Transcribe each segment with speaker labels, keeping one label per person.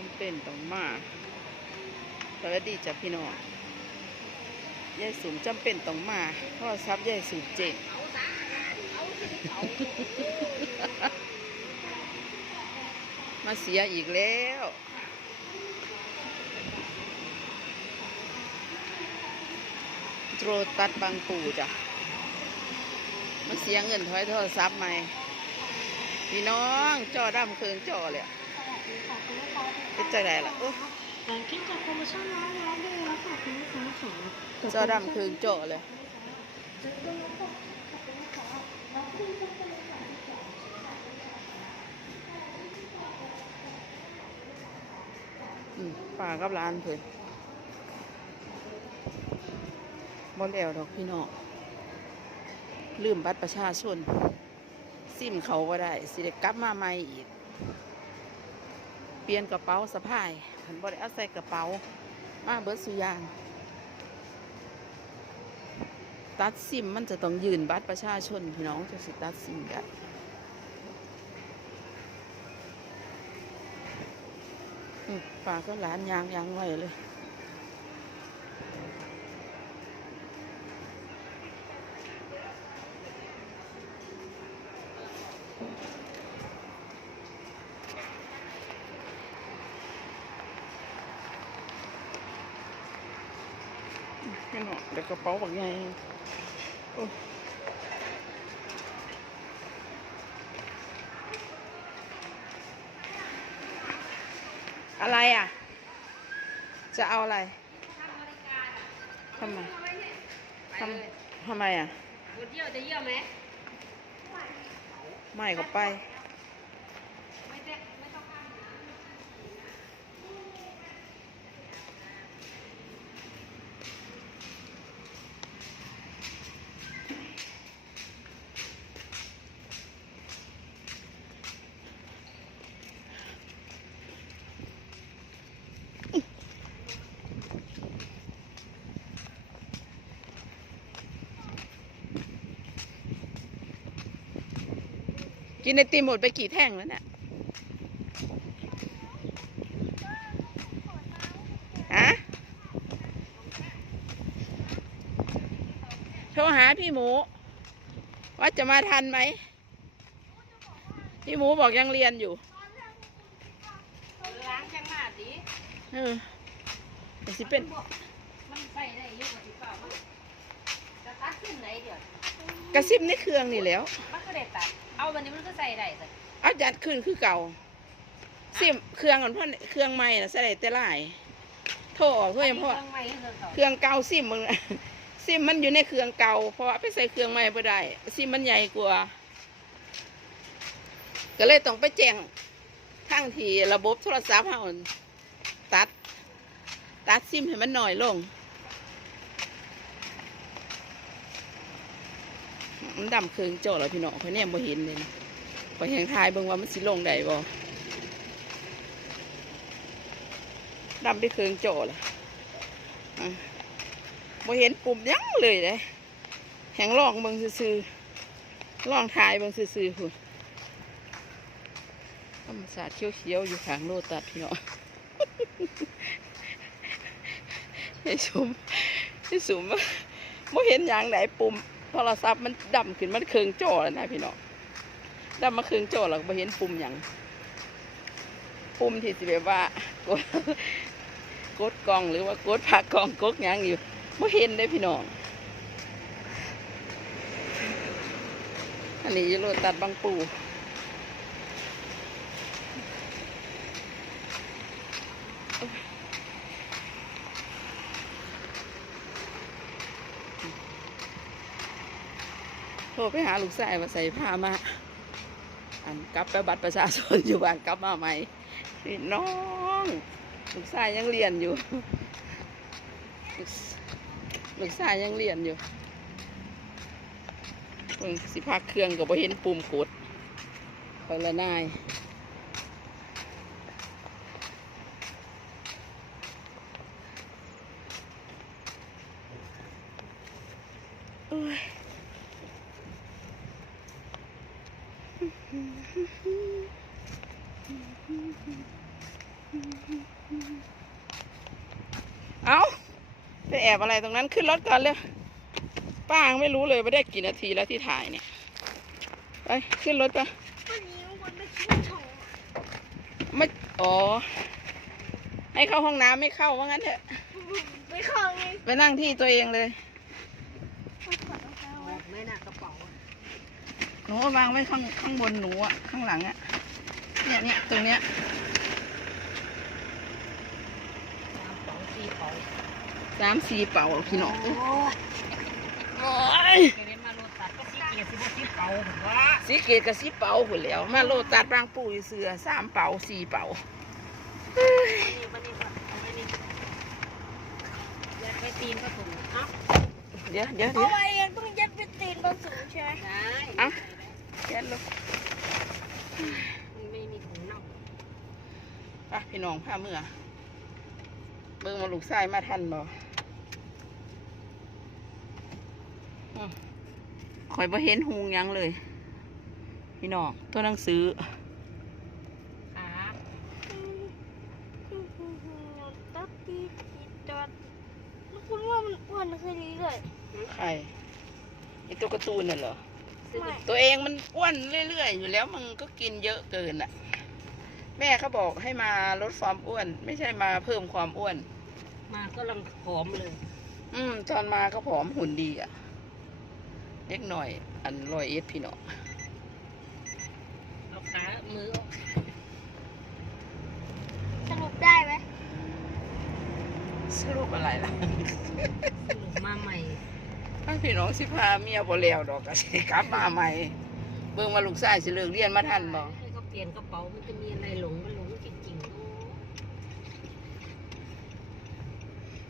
Speaker 1: จำเป็นต้องมาสวัสดีจ้ะพี่น้องยายสูงจำเป็นต้องมาเพราะทรัพย์ยายสูงเจ็งมาเสียอีกแล้วโทรตัดบางปูจ้ะมาเสียเงินถอยโทรศัพท์ใหม่พี่น้องจอดำเคืองจอเลย เป็นใจไรล่ะโอ้
Speaker 2: หลังคิดจากโปรโมชั่นร้านร้านด้วยแล้วค่ะคุณลูกค้าค่ะ
Speaker 1: จอดำเคืองจอเลยอืมป่ากับร้านเพิ่นบอลแอวดอกพี่น้องลืมบัตรประชาชนซิมเขาก็ได้ สิได้กลับมาใหม่อีก เปลี่ยนกระเป๋าสะพายผันบริเอาใส่กระเป๋า มาเบิดสุยาง ตัดซิมมันจะต้องยืนบัตรประชาชนพี่น้องจะสิตัดซิมได้อืมป่าก็หลานยางยางไว้เลย พี่น้องเดี๋ยวกระเป๋าบักใหญ่โอ้อะไรอะ จะเอาอะไรทำไมทำทำไมอะ
Speaker 2: บุเที่ยวจะเยี่ยมไหม
Speaker 1: ไม่ก็ไป
Speaker 2: ไม่ได้ไม่ต้องข้าม
Speaker 1: กินไอติมหมดไปกี่แท่งแล้วเนี่ยฮะโทรหาพี่หมู ว่าจะมาทันไหม พี่หมูบอกยังเรียนอยู่
Speaker 2: ล้างจังมาดิ
Speaker 1: เออเดี๋ยวสิเป็น
Speaker 2: มันใส่ได้เยอะกว่าที่เปล่ามันจะตัดขึ้นไหนเดี๋ยว
Speaker 1: กระซิบในเครื่องนี่แหล้ว
Speaker 2: มันก็ได้ตัด เอาวันนี้มันก็ใส่ได้สิ
Speaker 1: เอาจัดขึ้นคือเก่าซิมเครื่องก่อนเพ่อนเครื่องใหม่นะใส่ได้แต่หลายโทรออกเพื่อเพราะว่า
Speaker 2: เครื่องใหม่เครื่องเก่า
Speaker 1: เครื่องเก่าซิมมึงน่ะซิมมันอยู่ในเครื่องเก่าเพราะว่าไปใส่เครื่องใหม่ไ่ได้ซิมมันใหญ่กว่าก็เลยต้องไปแจ้งทั้งที่ระบบโทรศัพท์เฮาตัด ตัดซิมให้มันหน่อยลง มันดำเคืองโจแล้วพี่น้องเขาเนี่ยบ่เห็นเลยนะขอยแหงทายเบิ่งว่ามันสิลงได้บ่ดำไปเคืองโจแล้วอะบ่เห็นปุ่มยังเลยเลยแหงลองเบิ่งซื่อๆลองทายเบิ่งซื่อๆพุ่นธรรมศาสตร์เขียวๆอยู่ข้างโลตัดพี่น้องไอ้สุมไอ้สุมบ่เห็นอย่างไหนปุ่ม โทรศัพท์มันดำขึ้นมันเครื่องจอแล้วนะพี่น้องดำมาเครื่องจอแล้วก็บ่เห็นปุ่มอย่างปุ่มที่สิแบบว่ากดกดกล่องหรือว่ากดผักกล่องกดยังอยู่ไม่เห็นได้พี่น้องอันนี้ยูโรตัดบางปู โทรไปหาลูกชายว่าใส่ผ้ามา อันกลับไปบัตรประชาชนอยู่บ้านกลับมาใหม่พี่น้องลูกชายยังเรียนอยู่ ลูกชายยังเรียนอยู่เพิ่งสิพักเครื่องก็บเห็นปุ่มกดคอยละนายโอ้ย เอาไปแอบอะไรตรงนั้นขึ้นรถก่อนเลยป้างไม่รู้เลยว่าได้กี่นาทีแล้วที่ถ่ายเนี่ย ไป ขึ้นรถไป
Speaker 3: วันนี้วันไม่คิดของ
Speaker 1: ไม่อ๋อ ให้เข้าห้องน้ำไม่เข้าว่างั้นเถอะ
Speaker 3: ไม่เข้าไง
Speaker 1: ไปนั่งที่ตัวเองเลย
Speaker 3: ไม่ขอดรองเท้าไว้
Speaker 2: ไม่น่ากระเป๋า
Speaker 1: หนูเอาวางไว้ข้างข้างบนหนูอะข้างหลังอะเนี่ยเนี่ยตรงเนี้ย
Speaker 2: สามเป๋าสี่เป๋า
Speaker 1: สามสี่เป่าพี่น้อง
Speaker 2: โอ้
Speaker 1: โอ้ย
Speaker 2: เกเรนมาโลตัดก็สี่เกียร์สิบสี่เป๋าผมว่า
Speaker 1: สีเกตกับสีเป่าหุ่นแล้วมาโลตัดบางปูอยู่เสือสามเป่าสี่เป่า
Speaker 2: นี่วันนี้ก็อันนี้อยากไปตีนก็ถุงเอ้า
Speaker 1: เดี๋ยวเดี๋ยว
Speaker 3: เพ
Speaker 1: เดี๋ยว
Speaker 3: ราะว่ายังต้องยัดเป็นตีนบนสูงใช่ไหม
Speaker 2: ได้
Speaker 1: เอ้าแค่ลง
Speaker 2: มันไม่มีถุงเน่า
Speaker 1: ไปพี่น้องพาเมื่อ เบิ่งมาลูกชายมาทันบ่อืมข่อยบ่เห็นหุงหยังเลย พี่น้องตัวหนังสือ
Speaker 2: ขา
Speaker 3: ตับตีตีจอดแล้วคุณว่ามันอ้วนขึ้นเรื่อย
Speaker 1: ใครไอตัวการ์ตูนน่ะเหรอ
Speaker 2: ซื้อ
Speaker 3: ไม่
Speaker 1: ตัวเองมันอ้วนเรื่อยๆอยู่แล้วมันก็กินเยอะเกินอะ แม่เขาบอกให้มาลดความอ้วน ไม่ใช่มาเพิ่มความอ้วน
Speaker 2: มาก็ลังผอมเลย
Speaker 1: อืมตอนมาก็ผอมหุ่นดีอะเล็กหน่อย อันรอยเอสพี่น้อง
Speaker 2: เอาขามือออก
Speaker 3: สรุปได้ไหม
Speaker 1: สรุปอะไรล่ะ
Speaker 2: สรุปมาใหม่
Speaker 1: ถ้าพี่น้องสิพาเมียบ่แล้วดอกก็สิกลับมาใหม่ เบิ่งว่าลูกชายสิเลิกเรียนมาทันบ่
Speaker 2: ให้เขาเปลี่ยนกระเป๋ามันจะมีอะไรหลงมันหลงจริงๆ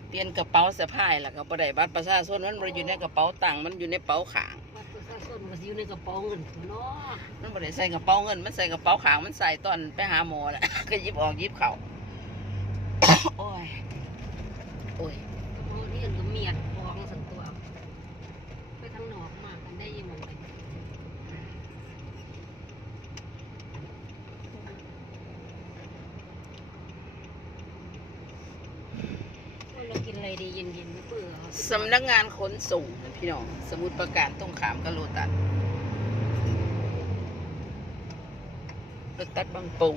Speaker 1: เปลี่ยนกระเป๋าสะพายล่ะก็บ่ได้บัตรประชาชนมันบ่อยู่ในกระเป๋าตังค์มันอยู่ในเป๋าขาง
Speaker 2: บัตรประชาชนมันอยู่ในกระเป๋าเงินเนาะ
Speaker 1: มันบ่ได้ใส่กระเป๋าเงินมันใส่กระเป๋าขางมันใส่ตอนไปหาหมอน่ะก็ยิบออกยิบเข้าโอ้ยโอ้ย
Speaker 2: โอ้นี่ก็เมียนางนอกมากกันได้ยังไงเรากินอะไรดีเย็นๆไม่เบื่อ
Speaker 1: สำนักงานขนส่งพี่น้อง สมุดประการต้องขามกะโลตัดรถตัดบางปู